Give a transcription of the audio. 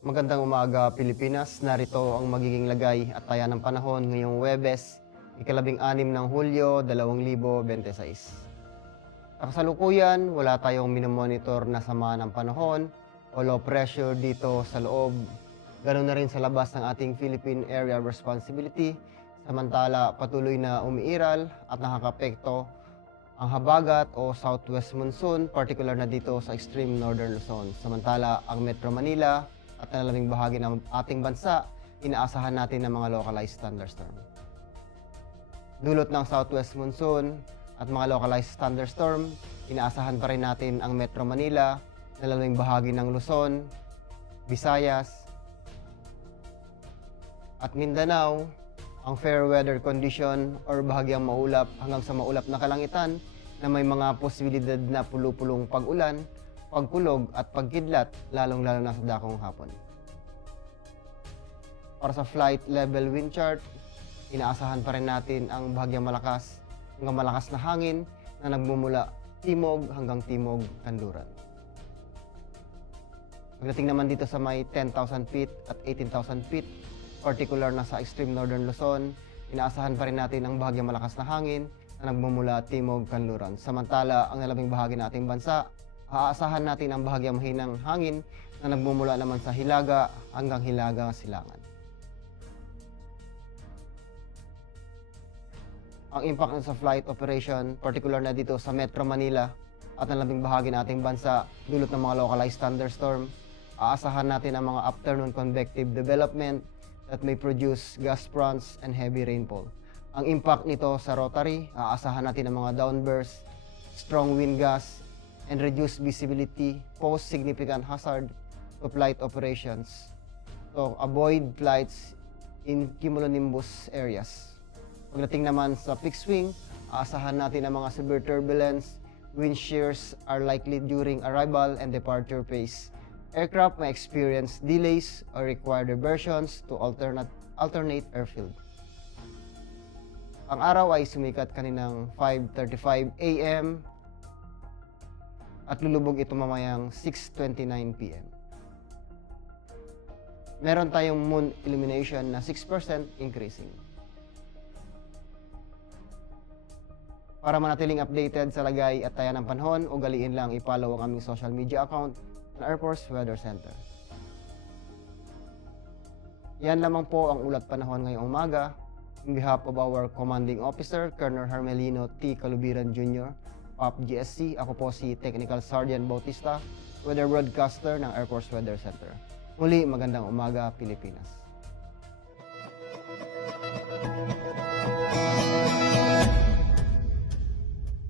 Magandang umaga, Pilipinas. Narito ang magiging lagay at taya ng panahon ngayong Huwebes, ika-16 ng Hulyo, 2026. Sa kasalukuyan, wala tayong minomonitor na sama ng panahon o low pressure dito sa loob. Ganun na rin sa labas ng ating Philippine Area of Responsibility. Samantala, patuloy na umiiral at nakakapekto ang habagat o southwest monsoon, particular na dito sa extreme northern Luzon. Samantala, ang Metro Manila at nalalabing bahagi ng ating bansa, inaasahan natin ng mga localized thunderstorm. Dulot ng southwest monsoon at mga localized thunderstorm, inaasahan pa rin natin ang Metro Manila, nalalabing bahagi ng Luzon, Visayas, at Mindanao. Ang fair weather condition or bahagyang maulap hanggang sa maulap na kalangitan na may mga posibilidad na pulupulong pag-ulan, pagkulog at pagkidlat, lalong-lalo na sa dakong hapon. Para sa flight level wind chart, inaasahan pa rin natin ang bahagyang malakas hanggang malakas na hangin na nagmumula timog hanggang timog kanluran. Pagdating naman dito sa may 10,000 feet at 18,000 feet, particular na sa extreme northern Luzon, inaasahan pa rin natin ang bahagyang malakas na hangin na nagmumula timog kanluran. Samantala, ang nalabing bahagi ng ating bansa, aasahan natin ang bahagyang mahinang hangin na nagmumula naman sa Hilaga hanggang Hilaga Silangan. Ang impact sa flight operation, particular na dito sa Metro Manila at nalabing bahagi ng ating bansa, dulot ng mga localized thunderstorm, aasahan natin ang mga afternoon convective development that may produce gust fronts and heavy rainfall. Ang impact nito sa rotary, aasahan natin ang mga downbursts, strong wind gusts, and reduced visibility pose significant hazard to flight operations. So, avoid flights in cumulonimbus areas. Pagdating naman sa fixed wing, aasahan natin ang mga severe turbulence, wind shears are likely during arrival and departure phase. Aircraft may experience delays or require diversions to alternate airfield. Ang araw ay sumikat kaninang 5:35 a.m. at lulubog ito mamayang 6:29 p.m. Meron tayong moon illumination na 6% increasing. Para manatiling updated sa lagay at taya ng panahon, ugaliin lang i-follow ang aming social media account ng Air Force Weather Center. Yan lamang po ang ulat panahon ngayong umaga. On behalf of our Commanding Officer, Colonel Hermelino T. Calubiran Jr., PAP GSC, ako po si Technical Sergeant Bautista, Weather Broadcaster ng Air Force Weather Center. Muli, magandang umaga, Pilipinas.